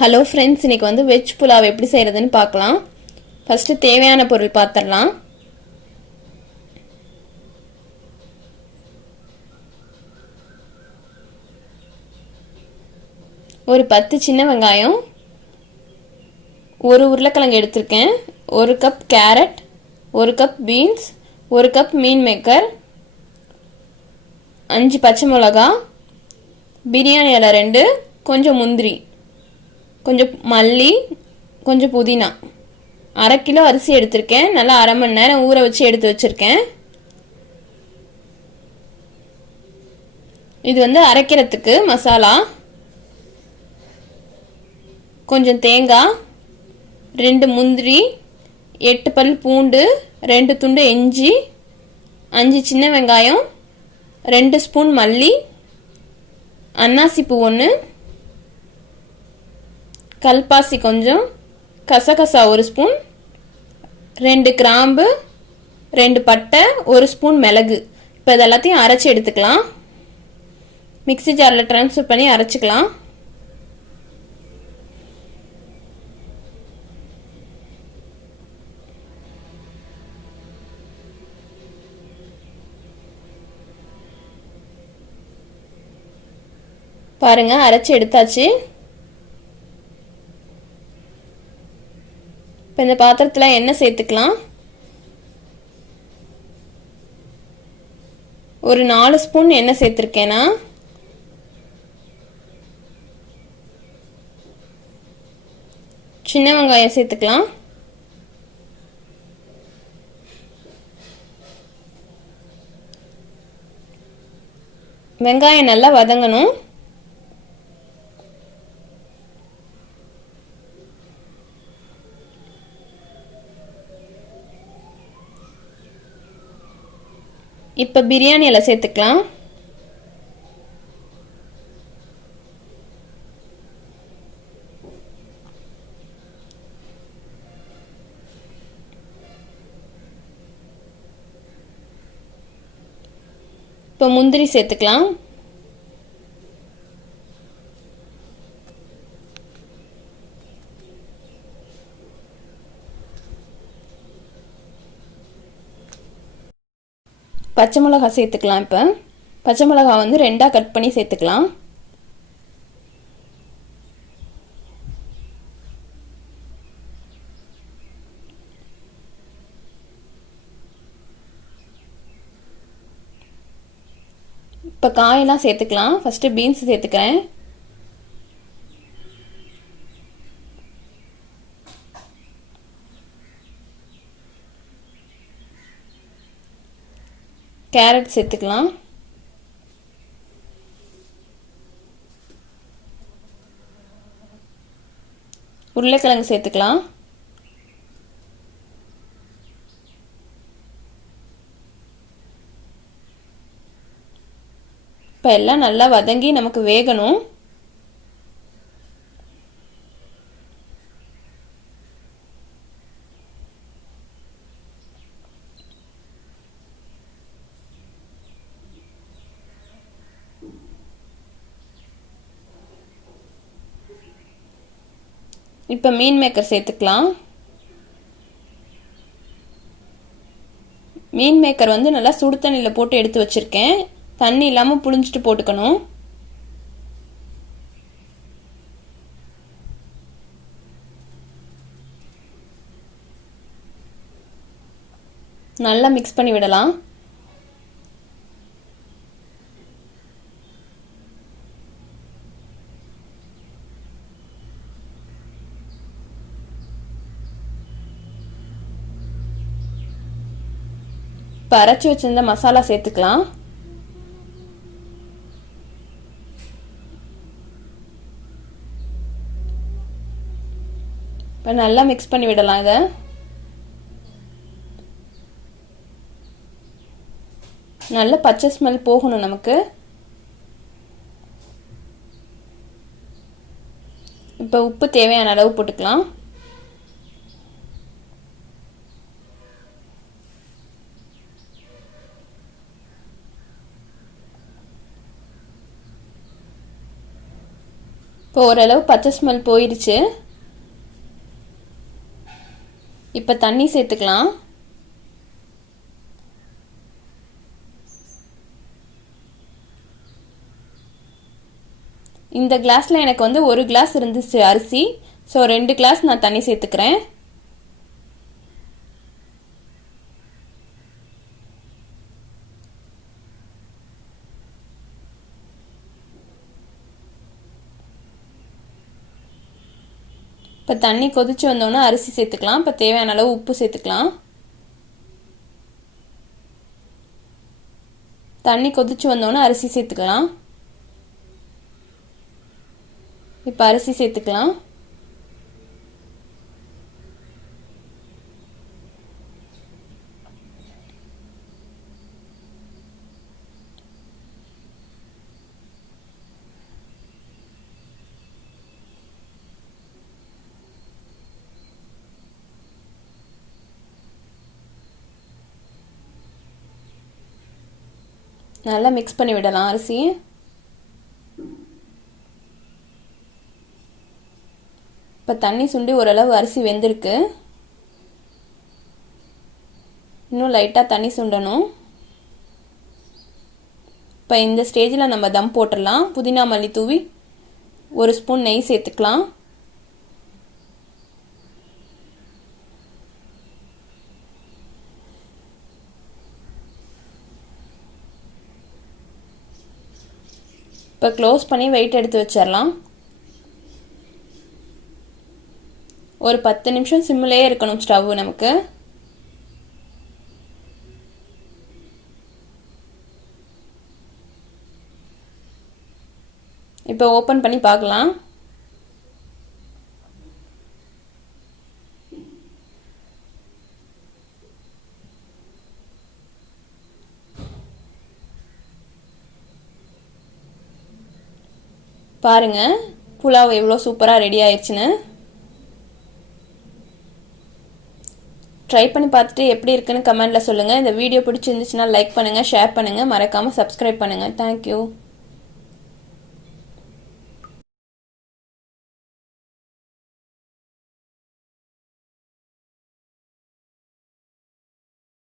Hello friends, இன்னைக்கு வந்து veg pulao எப்படி செய்கிறதுன்னு பார்க்கலாம். ஃபஸ்ட்டு தேவையான பொருள் பார்த்துடலாம். ஒரு 10 சின்ன வெங்காயம், ஒரு உருளைக்கிழங்கு எடுத்திருக்கேன், 1 cup carrot, 1 cup beans, 1 cup meal maker, 5 பச்சை மிளகா, பிரியாணி இலை 2, கொஞ்சம் முந்திரி, கொஞ்சம் மல்லி, கொஞ்சம் புதினா, 1/2 கிலோ அரிசி எடுத்திருக்கேன். நல்லா 1/2 மணி நேரம் ஊற வச்சு எடுத்து வச்சுருக்கேன். இது வந்து அரைக்கிறதுக்கு மசாலா. கொஞ்சம் தேங்காய், 2 முந்திரி, 8 பல் பூண்டு, 2 துண்டு இஞ்சி, 5 சின்ன வெங்காயம், 2 ஸ்பூன் மல்லி, அன்னாசி பூ 1, கல்பாசி கொஞ்சம், கசகசா 1 ஸ்பூன், 2 கிராம்பு, 2 பட்டை, 1 ஸ்பூன் மிளகு. இப்போ இதெல்லாத்தையும் அரைச்சி எடுத்துக்கலாம். மிக்ஸி ஜாரில் ட்ரான்ஸ்ஃபர் பண்ணி அரைச்சிக்கலாம். பாருங்க, அரைச்சி எடுத்தாச்சு. இப்போ இந்த பாத்திரத்தில் எண்ணெய் சேர்த்துக்கலாம். ஒரு 4 ஸ்பூன் எண்ணெய் சேர்த்துருக்கேனா. சின்ன வெங்காயம் சேர்த்துக்கலாம். வெங்காயம் நல்லா வதங்கணும். இப்போ பிரியாணி இலை சேர்த்துக்கலாம். இப்போ முந்திரி சேர்த்துக்கலாம். பச்சை மிளகா சேர்த்துக்கலாம். இப்போ பச்சை மிளகா வந்து 2ஆ கட் பண்ணி சேர்த்துக்கலாம். இப்போ காயெல்லாம் சேர்த்துக்கலாம். ஃபஸ்ட்டு பீன்ஸ் சேர்த்துக்கிறேன். கேரட் சேர்த்துக்கலாம். உருளைக்கிழங்கு சேர்த்துக்கலாம். இப்போ எல்லாம் நல்லா வதங்கி நமக்கு வேகணும். இப்போ மீன் மேக்கர் சேர்த்துக்கலாம். மீன் மேக்கர் வந்து நல்லா சுடு தண்ணியில் போட்டு எடுத்து வச்சிருக்கேன். தண்ணி இல்லாமல் புழிஞ்சிட்டு போட்டுக்கணும். நல்லா மிக்ஸ் பண்ணி விடலாம். இப்போ அரைச்சி வச்சிருந்த மசாலா சேர்த்துக்கலாம். இப்போ நல்லா மிக்ஸ் பண்ணி விடலாம். இதை நல்ல பச்சை ஸ்மெல் போகணும் நமக்கு. இப்போ உப்பு தேவையான அளவு போட்டுக்கலாம். இப்போ ஓரளவு பச்சை ஸ்மெல் போயிடுச்சு. இப்போ தண்ணி சேர்த்துக்கலாம். இந்த கிளாஸில் எனக்கு வந்து 1 கிளாஸ் இருந்துச்சு அரிசி. ஸோ 2 கிளாஸ் நான் தண்ணி சேர்த்துக்கிறேன். இப்போ தண்ணி கொதிச்சு வந்தோன்னா அரிசி சேர்த்துக்கலாம். இப்போ தேவையான அளவு உப்பு சேர்த்துக்கலாம். தண்ணி கொதிச்சு வந்தோன்னா அரிசி சேர்த்துக்கலாம். இப்போ அரிசி சேர்த்துக்கலாம். நல்லா மிக்ஸ் பண்ணி விடலாம் அரிசி. இப்போ தண்ணி சுண்டி ஓரளவு அரிசி வெந்திருக்கு. இன்னும் லைட்டாக தண்ணி சுண்டணும். இப்போ இந்த ஸ்டேஜில் நம்ம தம் போட்டுடலாம். புதினா மல்லி தூவி 1 ஸ்பூன் நெய் சேர்த்துக்கலாம். இப்போ க்ளோஸ் பண்ணி வெயிட் எடுத்து வச்சிடலாம். ஒரு 10 நிமிஷம் சிம்மிலேயே இருக்கணும் ஸ்டவ் நமக்கு. இப்போ ஓப்பன் பண்ணி பார்க்கலாம். பாருங்க புலாவ் எவ்வளோ சூப்பராக ரெடி ஆயிடுச்சுன்னு. ட்ரை பண்ணி பார்த்துட்டு எப்படி இருக்குன்னு கமெண்ட்டில் சொல்லுங்கள். இந்த வீடியோ பிடிச்சிருந்துச்சுன்னா லைக் பண்ணுங்கள், ஷேர் பண்ணுங்கள், மறக்காமல் சப்ஸ்கிரைப் பண்ணுங்கள். தேங்க்யூ.